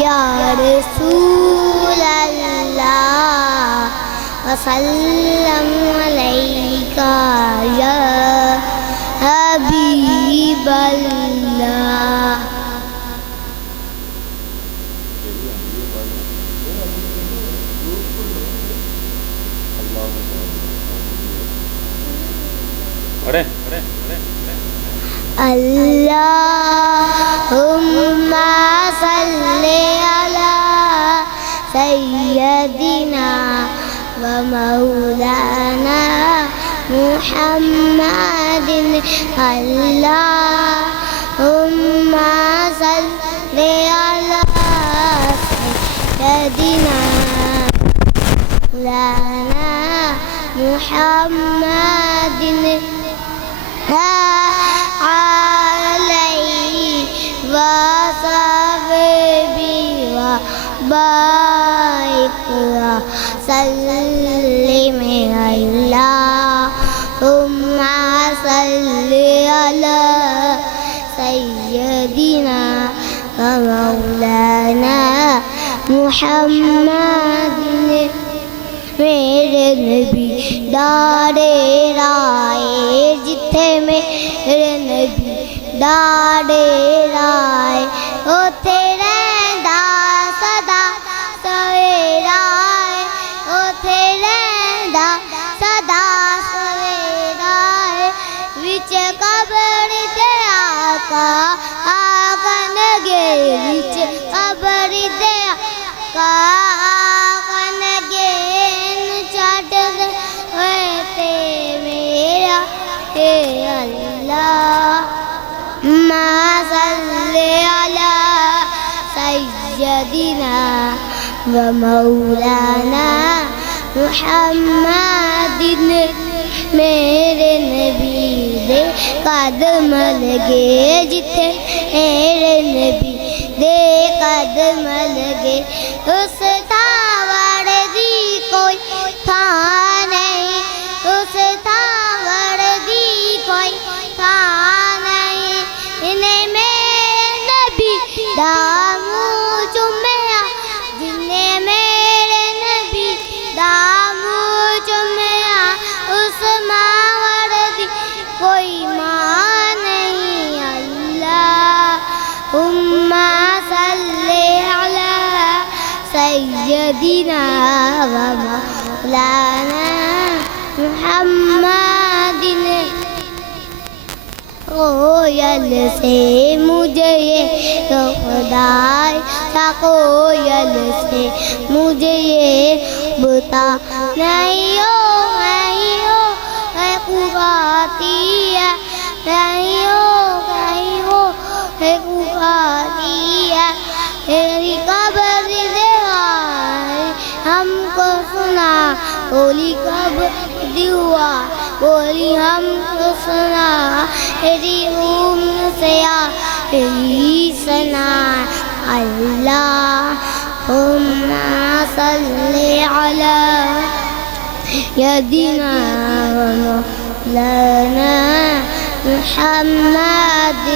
یا رسول اللہ وسلم علیک یا حبیب اللہ. اللہم صلی علی سیدنا و مولانا محمد. اللہم صلی علی سیدنا مولانا محمد علیہ وصحبہ وبارک وسلم. اللہم صلی علی سیدنا ومولانا محمد. میرے نبی دارے رائے جتھے میرے نبی دارے رائے اوتھے رہندا سدا سویرا ہے. اوتھے رہندا سدا سویرا ہے. وچ قبر تے آقا آکھنگے وچ قبر تے آقا سیدنا و مولانا محمد. میرے نبی دے قدم لگے جتھے میرے نبی دے قدم لگے اس تھاوڑ دی کوئی تھاں نہیں. اس تھاوڑ دی کوئی تھاں نہیں. انہیں میرے نبی دا کوئی ماں نہیں. اللہم صلی علی سیدنا و مولانا محمد. کوئل سے مجھے یہ خدائے کا کوئل سے مجھے یہ بتا نہیں ہو قواتی ہے نہیں ہو قواتی ہے. تیری قبر دیوار ہم کو سنا بولی قبر دیوا بولی ہم کو سنا تیری روم سے تیری سنا. اللہم صلی علی سیدنا و مولانا محمد.